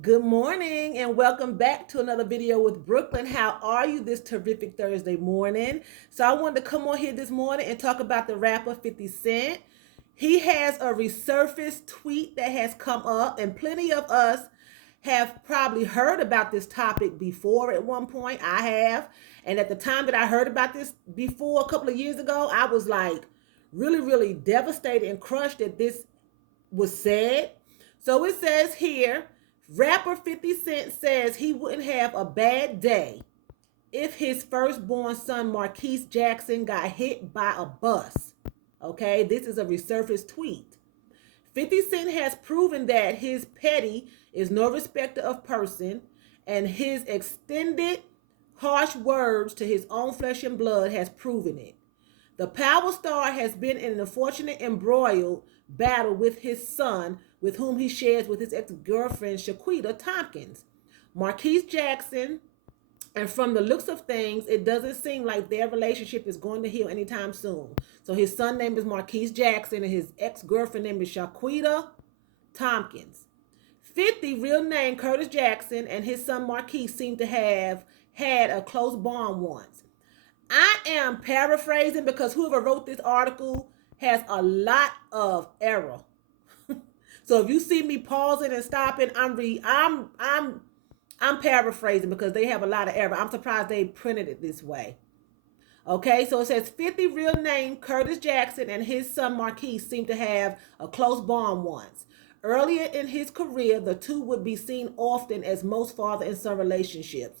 Good morning and welcome back to another video with Brooklyn. How are you this terrific Thursday morning? So I wanted to come on here this morning and talk about the rapper 50 Cent. He has a resurfaced tweet that has come up, and plenty of us have probably heard about this topic before at one point. I have. And at the time that I heard about this before, a couple of years ago, I was like really devastated and crushed that this was said. So it says here, rapper 50 Cent says he wouldn't have a bad day if his firstborn son Marquise Jackson got hit by a bus. Okay, this is a resurfaced tweet. 50 Cent has proven that his petty is no respecter of person, and his extended harsh words to his own flesh and blood has proven it. The power star has been in an unfortunate embroiled battle with his son, with whom he shares with his ex-girlfriend Shaquita Tompkins. Marquise Jackson, and from the looks of things, it doesn't seem like their relationship is going to heal anytime soon. So his son name is Marquise Jackson and his ex-girlfriend name is Shaquita Tompkins. 50, real name Curtis Jackson, and his son Marquise seem to have had a close bond once. I am paraphrasing because whoever wrote this article has a lot of error. So if you see me pausing and stopping, I'm paraphrasing because they have a lot of error. I'm surprised they printed it this way. Okay, so it says 50, real name Curtis Jackson, and his son Marquise seem to have a close bond once. Earlier in his career, the two would be seen often as most father and son relationships,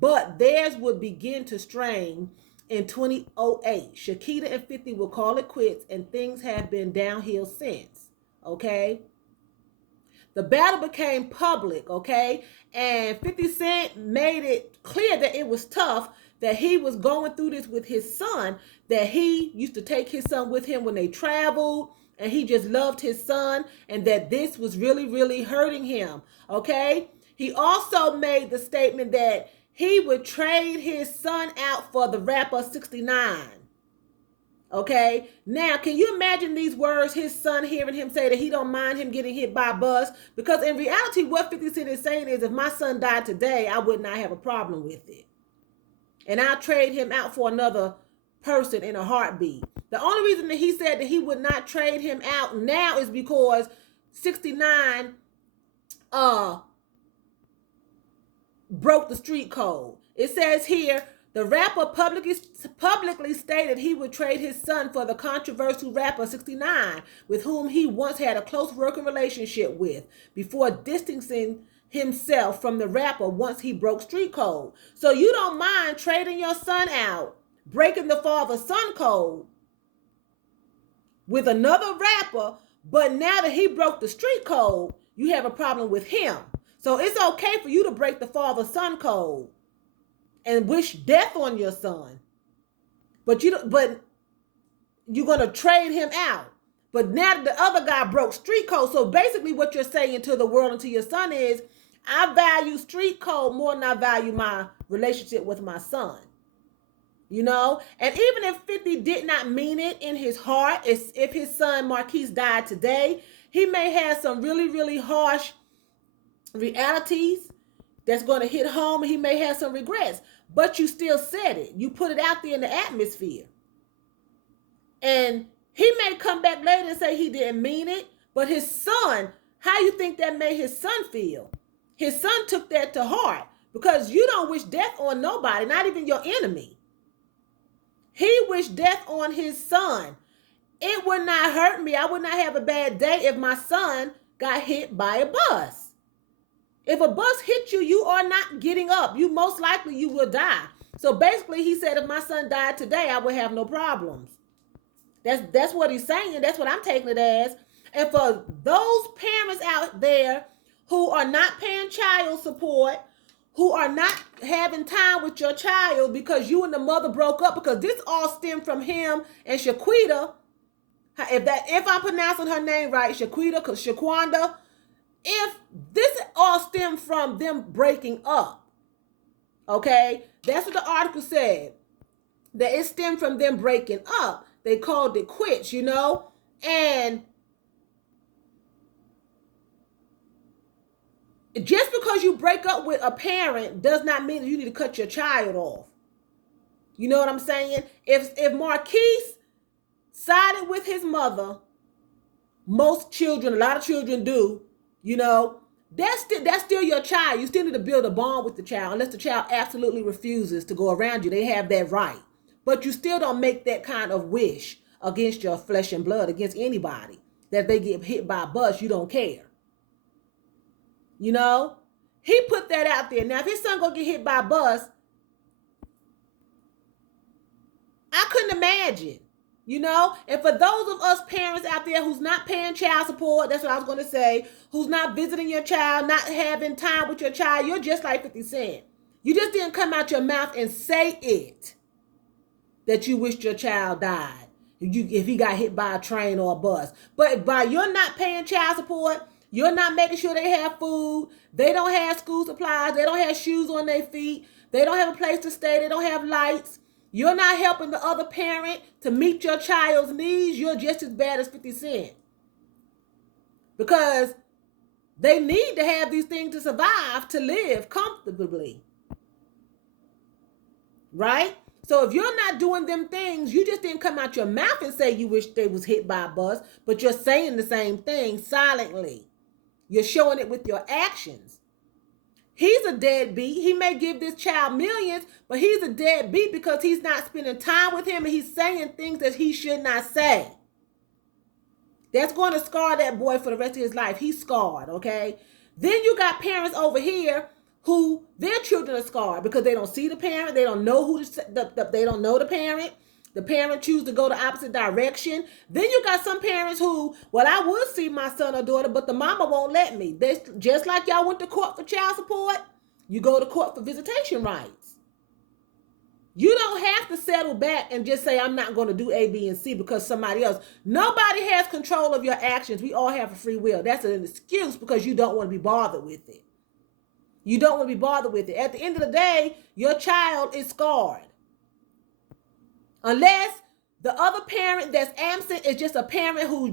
but theirs would begin to strain in 2008. Shakita and 50 will call it quits, and things have been downhill since. Okay, the battle became public, okay, and 50 Cent made it clear that it was tough, that he was going through this with his son, that he used to take his son with him when they traveled, and he just loved his son, and that this was really hurting him, okay? He also made the statement that he would trade his son out for the rapper 69. Okay, now can you imagine these words, his son hearing him say that he don't mind him getting hit by a bus? Because in reality, what 50 Cent is saying is, if my son died today, I would not have a problem with it. And I'll trade him out for another person in a heartbeat. The only reason that he said that he would not trade him out now is because 69 broke the street code. It says here, the rapper publicly stated he would trade his son for the controversial rapper 69, with whom he once had a close working relationship with, before distancing himself from the rapper once he broke street code. So you don't mind trading your son out, breaking the father-son code with another rapper, but now that he broke the street code, you have a problem with him. So it's okay for you to break the father-son code and wish death on your son, but you're gonna trade him out. But now that the other guy broke street code, so basically what you're saying to the world and to your son is, I value street code more than I value my relationship with my son. You know, and even if 50 did not mean it in his heart, if his son Marquise died today, he may have some really harsh realities that's going to hit home, and he may have some regrets, but you still said it. You put it out there in the atmosphere. And he may come back later and say he didn't mean it, but his son, how you think that made his son feel? His son took that to heart, because you don't wish death on nobody, not even your enemy. He wished death on his son. It would not hurt me. I would not have a bad day if my son got hit by a bus. If a bus hits you, you are not getting up. You most likely you will die. So basically he said, if my son died today, I would have no problems. That's what he's saying. That's what I'm taking it as. And for those parents out there who are not paying child support, who are not having time with your child because you and the mother broke up, because this all stemmed from him and Shaquita. If I'm pronouncing her name right, Shaquanda, if this all stemmed from them breaking up, okay, that's what the article said, that it stemmed from them breaking up. They called it quits, you know, and Just because you break up with a parent does not mean that you need to cut your child off. You know what I'm saying? If Marquise sided with his mother, most children, a lot of children do, you know, that's still your child. You still need to build a bond with the child, unless the child absolutely refuses to go around you. They have that right. But you still don't make that kind of wish against your flesh and blood, against anybody. That they get hit by a bus, you don't care. You know? He put that out there. Now, if his son gonna get hit by a bus, I couldn't imagine. You know, and for those of us parents out there who's not paying child support, that's what I was going to say, who's not visiting your child, not having time with your child, you're just like 50 Cent. You just didn't come out your mouth and say it, that you wished your child died if he got hit by a train or a bus. But by you're not paying child support, you're not making sure they have food, they don't have school supplies, they don't have shoes on their feet, they don't have a place to stay, they don't have lights. You're not helping the other parent to meet your child's needs. You're just as bad as 50 Cent. Because they need to have these things to survive, to live comfortably. Right? So if you're not doing them things, you just didn't come out your mouth and say you wish they was hit by a bus, but you're saying the same thing silently. You're showing it with your actions. He's a deadbeat. He may give this child millions, but he's a deadbeat because he's not spending time with him and he's saying things that he should not say. That's going to scar that boy for the rest of his life. He's scarred, okay? Then you got parents over here who their children are scarred because they don't see the parent, they don't know they don't know the parent. The parent chooses to go the opposite direction. Then you got some parents who, well, I would see my son or daughter, but the mama won't let me. They, just like y'all went to court for child support, you go to court for visitation rights. You don't have to settle back and just say, I'm not going to do A, B, and C because somebody else. Nobody has control of your actions. We all have a free will. That's an excuse because you don't want to be bothered with it. You don't want to be bothered with it. At the end of the day, your child is scarred. Unless the other parent that's absent is just a parent who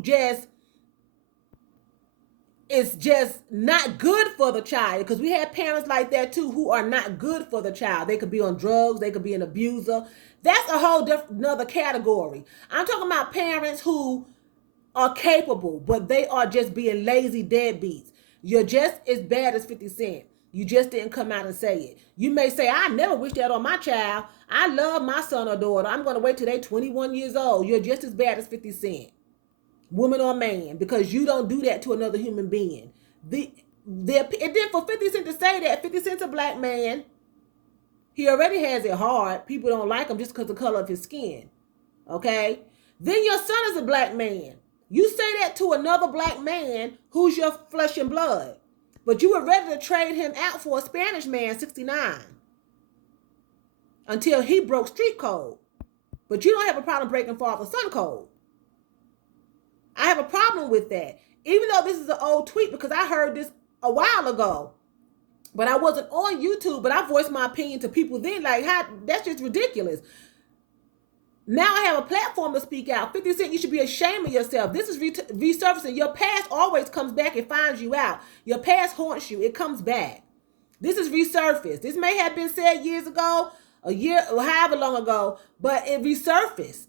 is just not good for the child. Because we have parents like that too who are not good for the child. They could be on drugs. They could be an abuser. That's a whole another category. I'm talking about parents who are capable, but they are just being lazy deadbeats. You're just as bad as 50 Cent. You just didn't come out and say it. You may say, I never wish that on my child. I love my son or daughter. I'm going to wait till they're 21 years old. You're just as bad as 50 Cent. Woman or man, because you don't do that to another human being. And then for 50 Cent to say that, 50 Cent's a black man. He already has it hard. People don't like him just because of the color of his skin. Okay? Then your son is a black man. You say that to another black man who's your flesh and blood. But you were ready to trade him out for a Spanish man, 69. Until he broke street code. But you don't have a problem breaking father-son code. I have a problem with that. Even though this is an old tweet, because I heard this a while ago. But I wasn't on YouTube, but I voiced my opinion to people then. Like, that's just ridiculous. Now I have a platform to speak out. 50 Cent, you should be ashamed of yourself. This is resurfacing. Your past always comes back and finds you out. Your past haunts you. It comes back. This is resurfaced. This may have been said years ago, a year, or however long ago, but it resurfaced.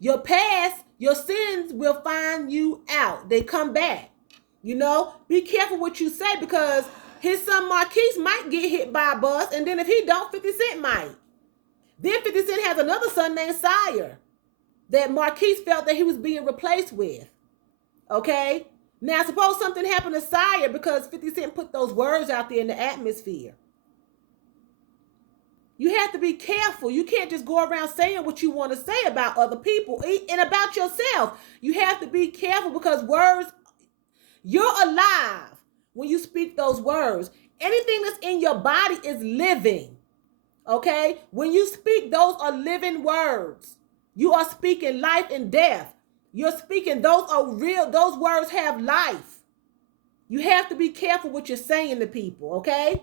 Your past, your sins will find you out. They come back. You know, be careful what you say because his son Marquise might get hit by a bus, and then if he don't, 50 Cent might. Then 50 Cent has another son named Sire that Marquise felt that he was being replaced with. Okay? Now, suppose something happened to Sire because 50 Cent put those words out there in the atmosphere. You have to be careful. You can't just go around saying what you want to say about other people and about yourself. You have to be careful because words, you're alive when you speak those words. Anything that's in your body is living. Okay? When you speak, those are living words. You are speaking life and death. You're speaking, those are real. Those words have life. You have to be careful what you're saying to people, okay?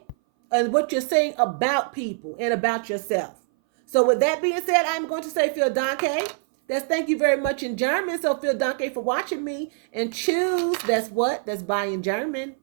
And what you're saying about people and about yourself. So with that being said, I'm going to say Phil Danke. That's thank you very much in German. So Phil Danke for watching me. And choose, that's what? That's bye in German.